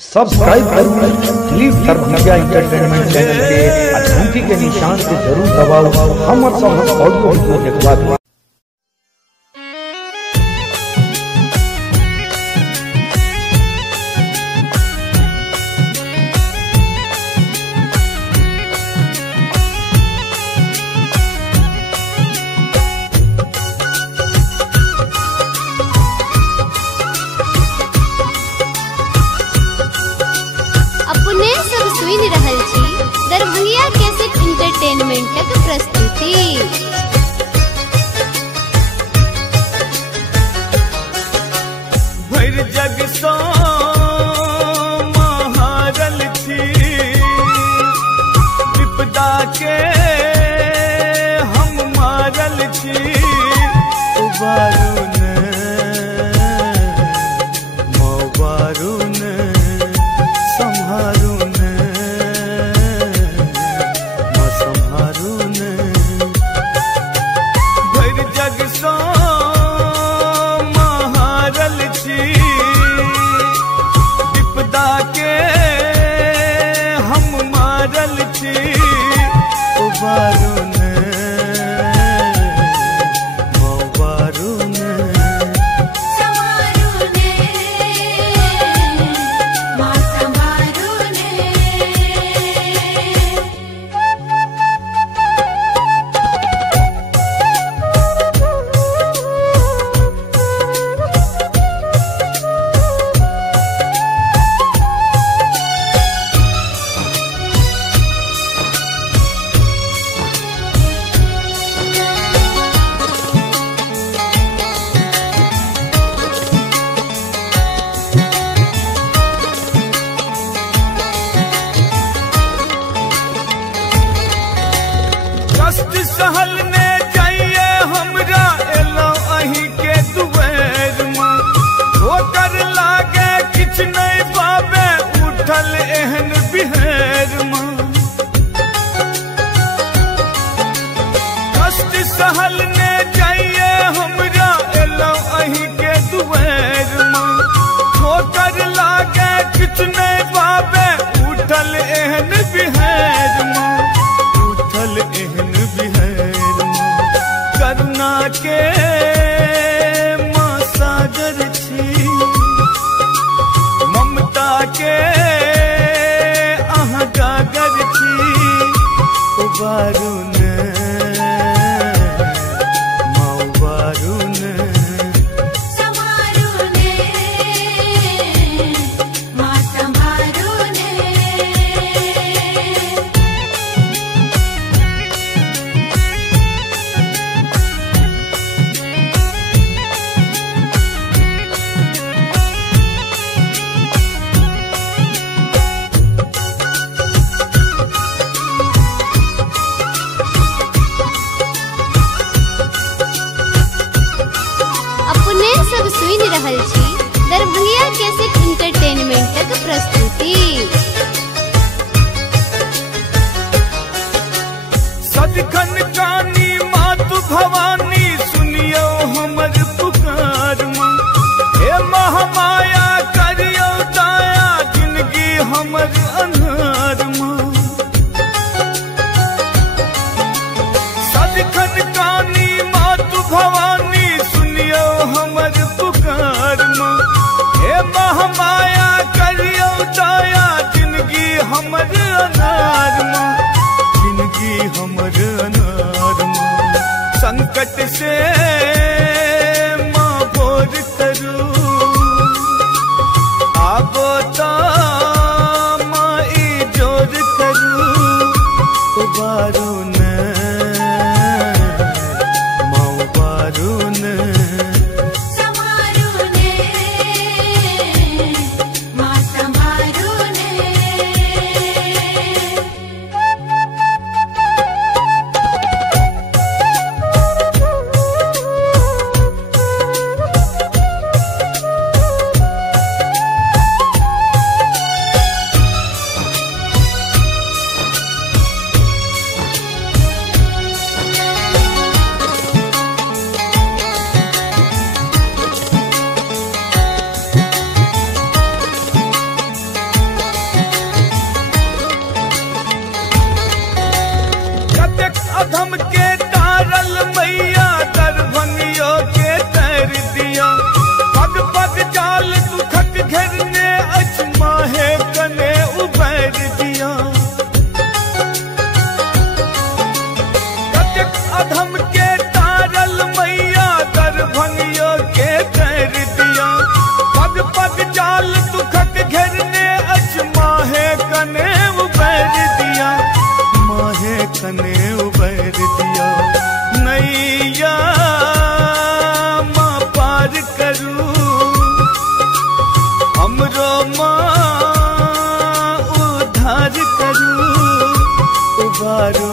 Subscribe करो Dilip धर्मगिया entertainment channel के घंटी के निशान से जरूर दबाओ। हम सब ऑडियो वीडियो देखवा दो। सुन रहल छी दरभंगिया कैसेट एंटरटेनमेंटक प्रस्तुति। भर जग सो महारल छी विपदा के हम मारल छी उबारून मोबारून संहारून सहल ने जाइए हमरा एलो अही के दुआर में होकर लागे किछ नहीं पावे उठल एहन बिहार में कष्ट सहल ने जाइए हमरा एलो अही के दुआर में होकर लागे किछ नहीं पावे उठल एहन बिहार में उठल एहन करुणा के माँ सागर छी ममता के अहाँ गागर छी उबारून माँ उबारून सुन रहल छी दरभंगिया कैसेट एंटरटेनमेंटक प्रस्तुति। सदखन कानी मातु भवानी सुनियो हमर पुकार माँ हे महामाया करियो दया जिंदगी हमर अन्हार माँ सदखन कानी मातु भवानी सुनियो हमर हे महामाया करियो दया जिंदगी हमर अनार माँ जिंदगी हमर अनार माँ संकट से माँ भोर तरू आबो ता माँ बारू